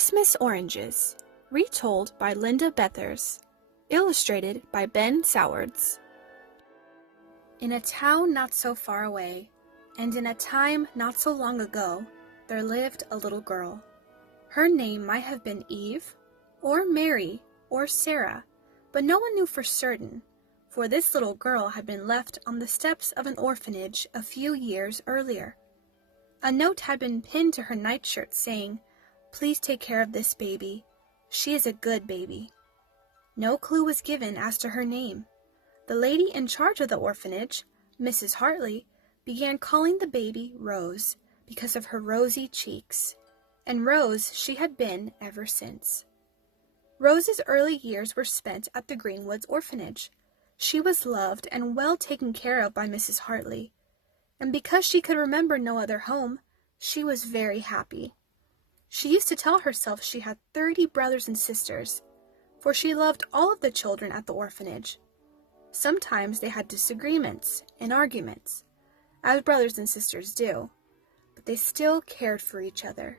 Christmas Oranges, retold by Linda Bethers, illustrated by Ben Sowards. In a town not so far away, and in a time not so long ago, there lived a little girl. Her name might have been Eve, or Mary, or Sarah, but no one knew for certain, for this little girl had been left on the steps of an orphanage a few years earlier. A note had been pinned to her nightshirt saying, "Please take care of this baby. She is a good baby." No clue was given as to her name. The lady in charge of the orphanage, Mrs. Hartley, began calling the baby Rose because of her rosy cheeks, and Rose she had been ever since. Rose's early years were spent at the Greenwoods orphanage. She was loved and well taken care of by Mrs. Hartley, and because she could remember no other home, she was very happy. She used to tell herself she had 30 brothers and sisters, for she loved all of the children at the orphanage. Sometimes they had disagreements and arguments, as brothers and sisters do, but they still cared for each other.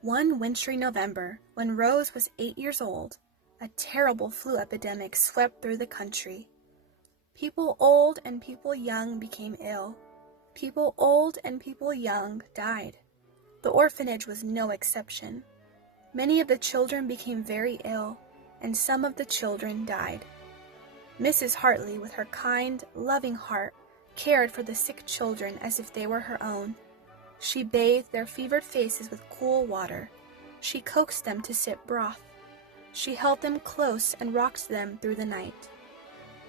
One wintry November, when Rose was 8 years old, a terrible flu epidemic swept through the country. People old and people young became ill. People old and people young died. The orphanage was no exception. Many of the children became very ill, and some of the children died. Mrs. Hartley, with her kind, loving heart, cared for the sick children as if they were her own. She bathed their fevered faces with cool water. She coaxed them to sip broth. She held them close and rocked them through the night.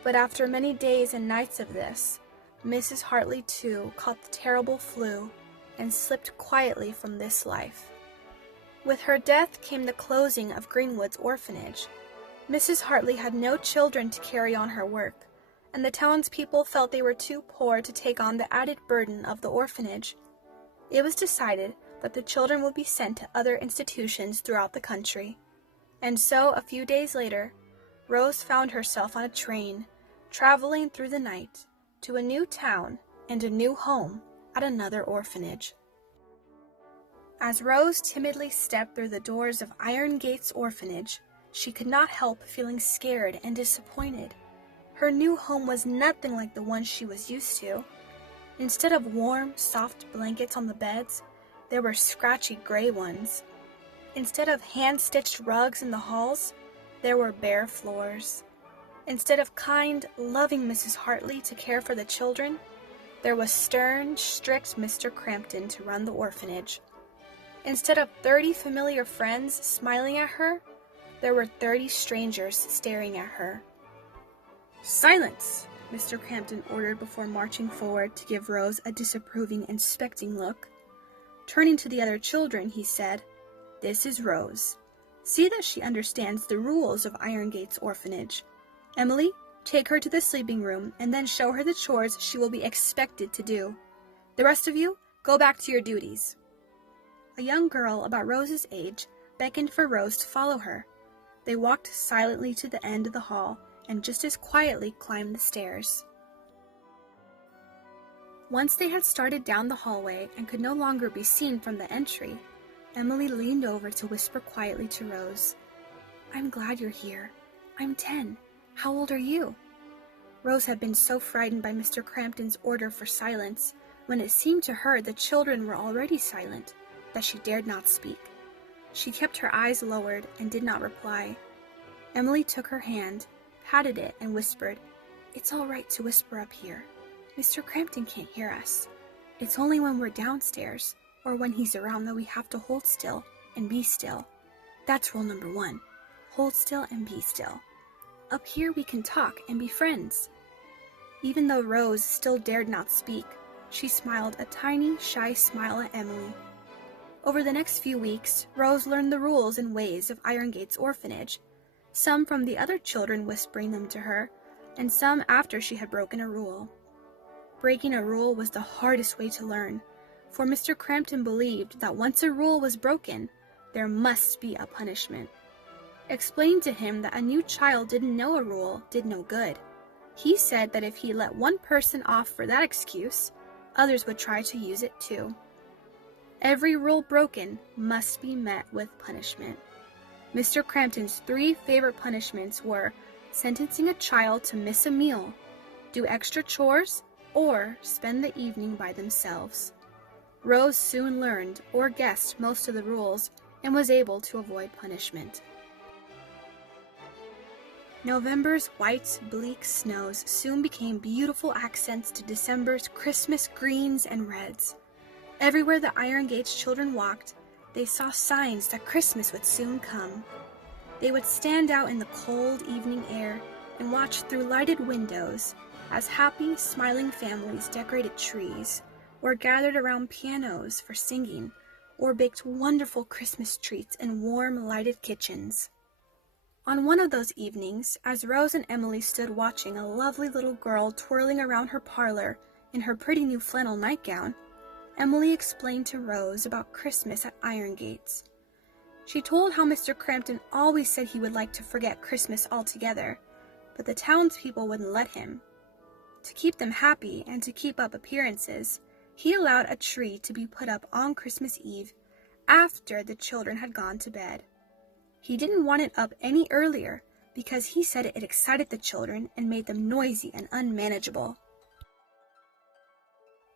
But after many days and nights of this, Mrs. Hartley too caught the terrible flu and slipped quietly from this life. With her death came the closing of Greenwood's orphanage. Mrs. Hartley had no children to carry on her work, and the townspeople felt they were too poor to take on the added burden of the orphanage. It was decided that the children would be sent to other institutions throughout the country. And so, a few days later, Rose found herself on a train, traveling through the night, to a new town and a new home at another orphanage. As Rose timidly stepped through the doors of Iron Gates Orphanage, she could not help feeling scared and disappointed. Her new home was nothing like the one she was used to. Instead of warm, soft blankets on the beds, there were scratchy gray ones. Instead of hand-stitched rugs in the halls, there were bare floors. Instead of kind, loving Mrs. Hartley to care for the children, there was stern, strict Mr. Crampton to run the orphanage. Instead of 30 familiar friends smiling at her, there were 30 strangers staring at her. "Silence!" Mr. Crampton ordered before marching forward to give Rose a disapproving, inspecting look. Turning to the other children, he said, "This is Rose. See that she understands the rules of Iron Gates Orphanage. Emily, take her to the sleeping room and then show her the chores she will be expected to do. The rest of you, go back to your duties." A young girl about Rose's age beckoned for Rose to follow her. They walked silently to the end of the hall and just as quietly climbed the stairs. Once they had started down the hallway and could no longer be seen from the entry, Emily leaned over to whisper quietly to Rose, "I'm glad you're here. I'm 10. How old are you?" Rose had been so frightened by Mr. Crampton's order for silence, when it seemed to her the children were already silent, that she dared not speak. She kept her eyes lowered and did not reply. Emily took her hand, patted it, and whispered, "It's all right to whisper up here. Mr. Crampton can't hear us. It's only when we're downstairs, or when he's around, that we have to hold still and be still. That's rule number 1. Hold still and be still. Up here we can talk and be friends." Even though Rose still dared not speak, she smiled a tiny, shy smile at Emily. Over the next few weeks, Rose learned the rules and ways of Iron Gates Orphanage, some from the other children whispering them to her, and some after she had broken a rule. Breaking a rule was the hardest way to learn, for Mr. Crampton believed that once a rule was broken, there must be a punishment. Explained to him that a new child didn't know a rule did no good. He said that if he let one person off for that excuse, others would try to use it too. Every rule broken must be met with punishment. Mr. Crampton's 3 favorite punishments were sentencing a child to miss a meal, do extra chores, or spend the evening by themselves. Rose soon learned or guessed most of the rules and was able to avoid punishment. November's white, bleak snows soon became beautiful accents to December's Christmas greens and reds. Everywhere the Iron Gates children walked, they saw signs that Christmas would soon come. They would stand out in the cold evening air and watch through lighted windows as happy, smiling families decorated trees, or gathered around pianos for singing, or baked wonderful Christmas treats in warm, lighted kitchens. On one of those evenings, as Rose and Emily stood watching a lovely little girl twirling around her parlor in her pretty new flannel nightgown, Emily explained to Rose about Christmas at Iron Gates. She told how Mr. Crampton always said he would like to forget Christmas altogether, but the townspeople wouldn't let him. To keep them happy and to keep up appearances, he allowed a tree to be put up on Christmas Eve after the children had gone to bed. He didn't want it up any earlier because he said it excited the children and made them noisy and unmanageable.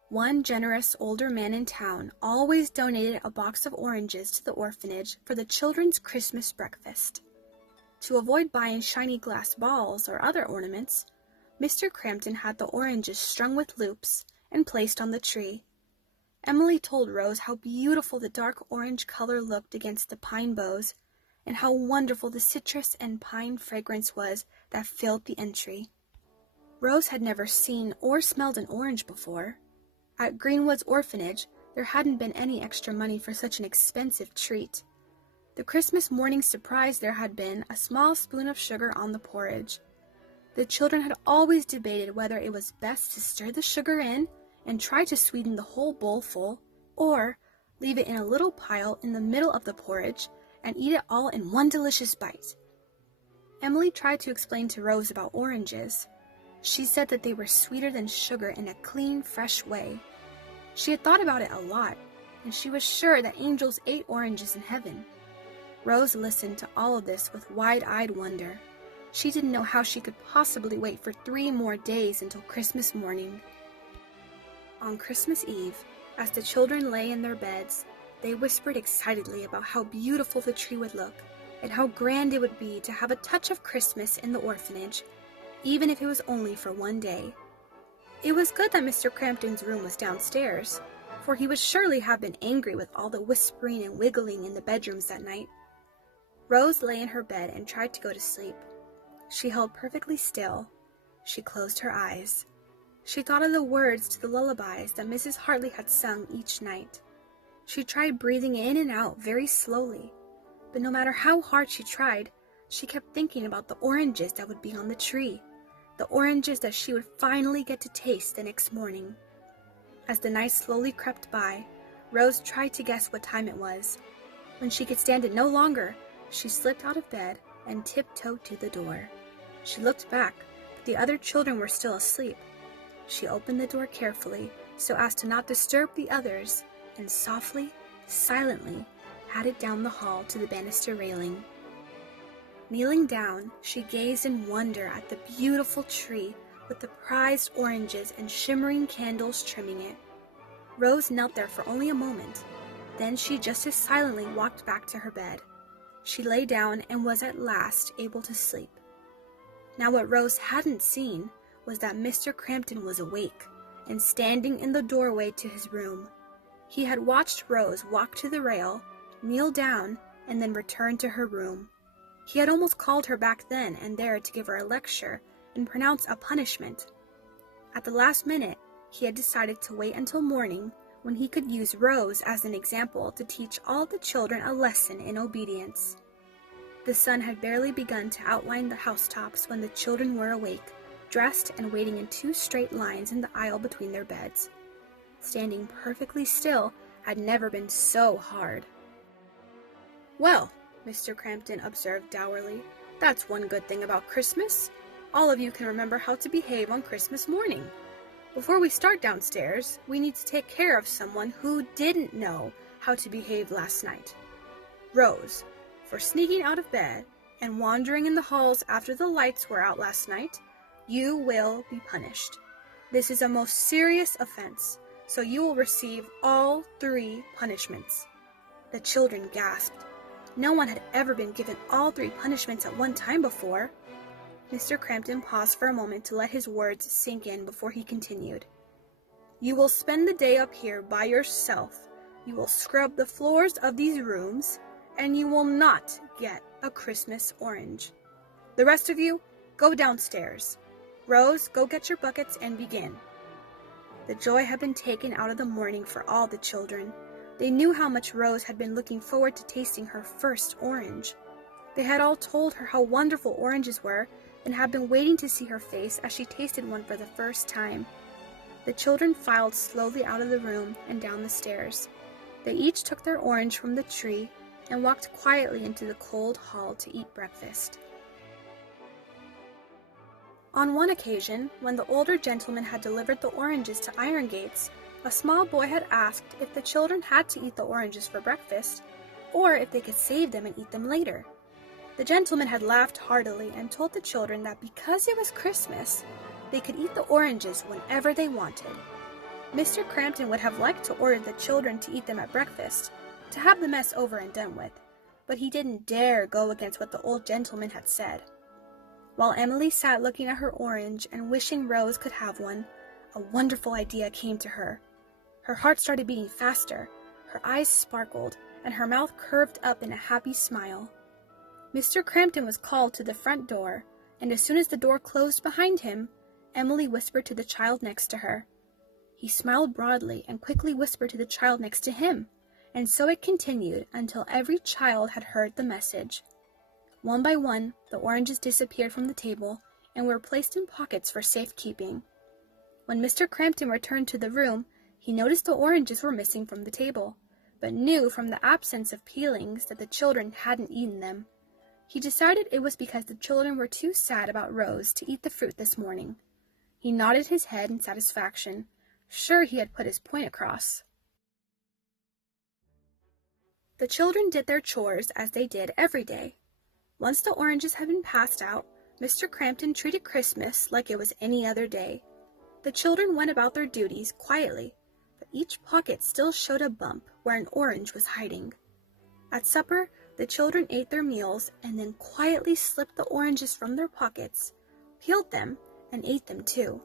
One generous older man in town always donated a box of oranges to the orphanage for the children's Christmas breakfast. To avoid buying shiny glass balls or other ornaments, Mr. Crampton had the oranges strung with loops and placed on the tree. Emily told Rose how beautiful the dark orange color looked against the pine boughs, and how wonderful the citrus and pine fragrance was that filled the entry. Rose had never seen or smelled an orange before. At Greenwood's orphanage, there hadn't been any extra money for such an expensive treat. The Christmas morning surprise there had been a small spoon of sugar on the porridge. The children had always debated whether it was best to stir the sugar in and try to sweeten the whole bowl full, or leave it in a little pile in the middle of the porridge and eat it all in one delicious bite. Emily tried to explain to Rose about oranges. She said that they were sweeter than sugar in a clean, fresh way. She had thought about it a lot, and she was sure that angels ate oranges in heaven. Rose listened to all of this with wide-eyed wonder. She didn't know how she could possibly wait for 3 more days until Christmas morning. On Christmas Eve, as the children lay in their beds, they whispered excitedly about how beautiful the tree would look and how grand it would be to have a touch of Christmas in the orphanage, even if it was only for 1 day. It was good that Mr. Crampton's room was downstairs, for he would surely have been angry with all the whispering and wiggling in the bedrooms that night. Rose lay in her bed and tried to go to sleep. She held perfectly still. She closed her eyes. She thought of the words to the lullabies that Mrs. Hartley had sung each night. She tried breathing in and out very slowly, but no matter how hard she tried, she kept thinking about the oranges that would be on the tree, the oranges that she would finally get to taste the next morning. As the night slowly crept by, Rose tried to guess what time it was. When she could stand it no longer, she slipped out of bed and tiptoed to the door. She looked back, but the other children were still asleep. She opened the door carefully so as to not disturb the others, and softly, silently, padded down the hall to the banister railing. Kneeling down, she gazed in wonder at the beautiful tree with the prized oranges and shimmering candles trimming it. Rose knelt there for only a moment. Then she just as silently walked back to her bed. She lay down and was at last able to sleep. Now what Rose hadn't seen was that Mr. Crampton was awake and standing in the doorway to his room. He had watched Rose walk to the rail, kneel down, and then return to her room. He had almost called her back then and there to give her a lecture and pronounce a punishment. At the last minute, he had decided to wait until morning, when he could use Rose as an example to teach all the children a lesson in obedience. The sun had barely begun to outline the housetops when the children were awake, dressed and waiting in 2 straight lines in the aisle between their beds. Standing perfectly still had never been so hard. "Well," Mr. Crampton observed dourly, "that's one good thing about Christmas. All of you can remember how to behave on Christmas morning. Before we start downstairs, we need to take care of someone who didn't know how to behave last night. Rose, for sneaking out of bed and wandering in the halls after the lights were out last night, you will be punished. This is a most serious offense, so you will receive all 3 punishments." The children gasped. No one had ever been given all 3 punishments at one time before. Mr. Crampton paused for a moment to let his words sink in before he continued. "You will spend the day up here by yourself. You will scrub the floors of these rooms, and you will not get a Christmas orange. The rest of you, go downstairs. Rose, go get your buckets and begin." The joy had been taken out of the morning for all the children. They knew how much Rose had been looking forward to tasting her first orange. They had all told her how wonderful oranges were and had been waiting to see her face as she tasted one for the first time. The children filed slowly out of the room and down the stairs. They each took their orange from the tree and walked quietly into the cold hall to eat breakfast. On one occasion, when the older gentleman had delivered the oranges to Iron Gates, a small boy had asked if the children had to eat the oranges for breakfast, or if they could save them and eat them later. The gentleman had laughed heartily and told the children that because it was Christmas, they could eat the oranges whenever they wanted. Mr. Crampton would have liked to order the children to eat them at breakfast, to have the mess over and done with, but he didn't dare go against what the old gentleman had said. While Emily sat looking at her orange and wishing Rose could have one, a wonderful idea came to her. Her heart started beating faster, her eyes sparkled, and her mouth curved up in a happy smile. Mr. Crampton was called to the front door, and as soon as the door closed behind him, Emily whispered to the child next to her. He smiled broadly and quickly whispered to the child next to him, and so it continued until every child had heard the message. One by one, the oranges disappeared from the table and were placed in pockets for safekeeping. When Mr. Crampton returned to the room, he noticed the oranges were missing from the table, but knew from the absence of peelings that the children hadn't eaten them. He decided it was because the children were too sad about Rose to eat the fruit this morning. He nodded his head in satisfaction, sure he had put his point across. The children did their chores as they did every day. Once the oranges had been passed out, Mr. Crampton treated Christmas like it was any other day. The children went about their duties quietly, but each pocket still showed a bump where an orange was hiding. At supper, the children ate their meals and then quietly slipped the oranges from their pockets, peeled them, and ate them too.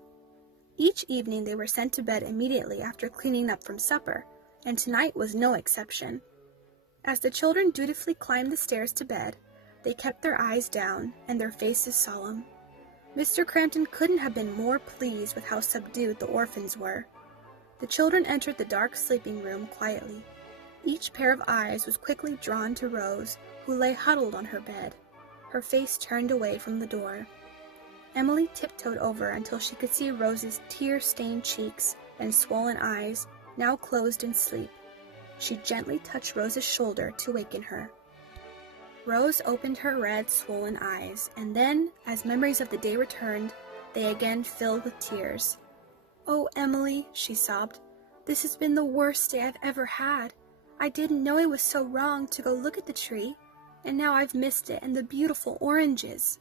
Each evening they were sent to bed immediately after cleaning up from supper, and tonight was no exception. As the children dutifully climbed the stairs to bed, they kept their eyes down and their faces solemn. Mr. Crampton couldn't have been more pleased with how subdued the orphans were. The children entered the dark sleeping room quietly. Each pair of eyes was quickly drawn to Rose, who lay huddled on her bed, her face turned away from the door. Emily tiptoed over until she could see Rose's tear-stained cheeks and swollen eyes, now closed in sleep. She gently touched Rose's shoulder to waken her. Rose opened her red, swollen eyes, and then, as memories of the day returned, they again filled with tears. "Oh, Emily," she sobbed, "this has been the worst day I've ever had. I didn't know it was so wrong to go look at the tree, and now I've missed it and the beautiful oranges."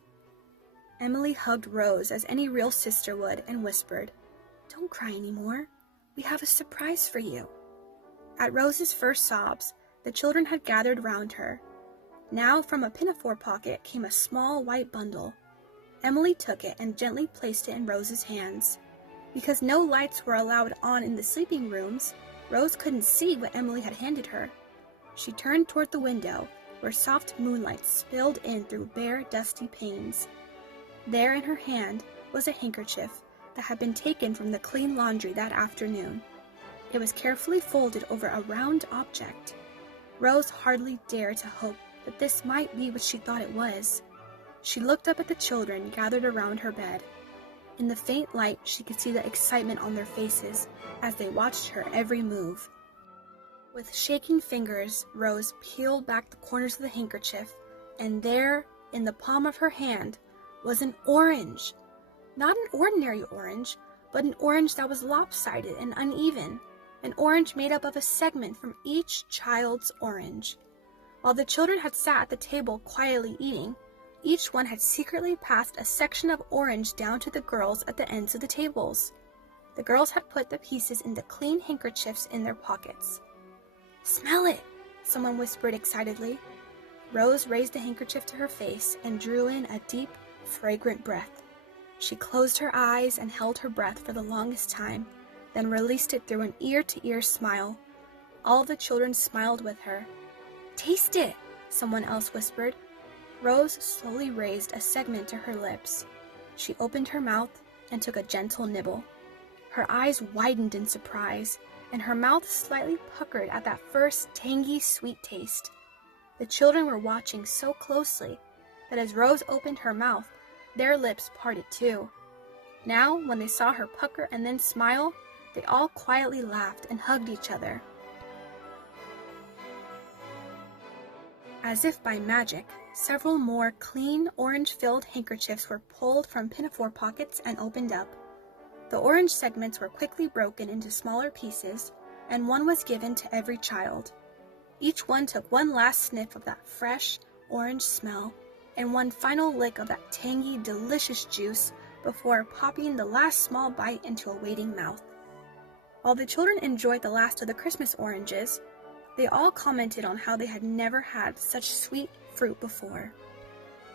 Emily hugged Rose as any real sister would and whispered, "Don't cry anymore. We have a surprise for you." At Rose's first sobs, the children had gathered round her. Now from a pinafore pocket came a small white bundle. Emily took it and gently placed it in Rose's hands. Because no lights were allowed on in the sleeping rooms, Rose couldn't see what Emily had handed her. She turned toward the window, where soft moonlight spilled in through bare, dusty panes. There in her hand was a handkerchief that had been taken from the clean laundry that afternoon. It was carefully folded over a round object. Rose hardly dared to hope that this might be what she thought it was. She looked up at the children gathered around her bed. In the faint light, she could see the excitement on their faces as they watched her every move. With shaking fingers, Rose peeled back the corners of the handkerchief, and there, in the palm of her hand, was an orange. Not an ordinary orange, but an orange that was lopsided and uneven. an orange made up of a segment from each child's orange. While the children had sat at the table quietly eating, each one had secretly passed a section of orange down to the girls at the ends of the tables. The girls had put the pieces into clean handkerchiefs in their pockets. "Smell it," someone whispered excitedly. Rose raised the handkerchief to her face and drew in a deep, fragrant breath. She closed her eyes and held her breath for the longest time, then released it through an ear-to-ear smile. All the children smiled with her. "Taste it," someone else whispered. Rose slowly raised a segment to her lips. She opened her mouth and took a gentle nibble. Her eyes widened in surprise, and her mouth slightly puckered at that first tangy, sweet taste. The children were watching so closely that as Rose opened her mouth, their lips parted too. Now, when they saw her pucker and then smile, they all quietly laughed and hugged each other. As if by magic, several more clean, orange-filled handkerchiefs were pulled from pinafore pockets and opened up. The orange segments were quickly broken into smaller pieces, and one was given to every child. Each one took one last sniff of that fresh, orange smell, and one final lick of that tangy, delicious juice before popping the last small bite into a waiting mouth. While the children enjoyed the last of the Christmas oranges, they all commented on how they had never had such sweet fruit before.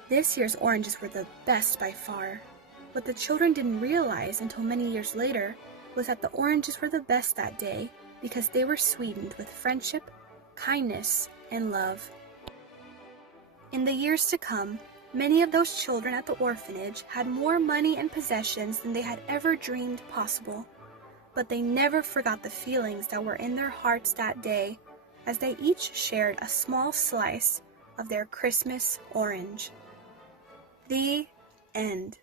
This year's oranges were the best by far. What the children didn't realize until many years later was that the oranges were the best that day because they were sweetened with friendship, kindness, and love. In the years to come, many of those children at the orphanage had more money and possessions than they had ever dreamed possible, but they never forgot the feelings that were in their hearts that day as they each shared a small slice of their Christmas orange. The end.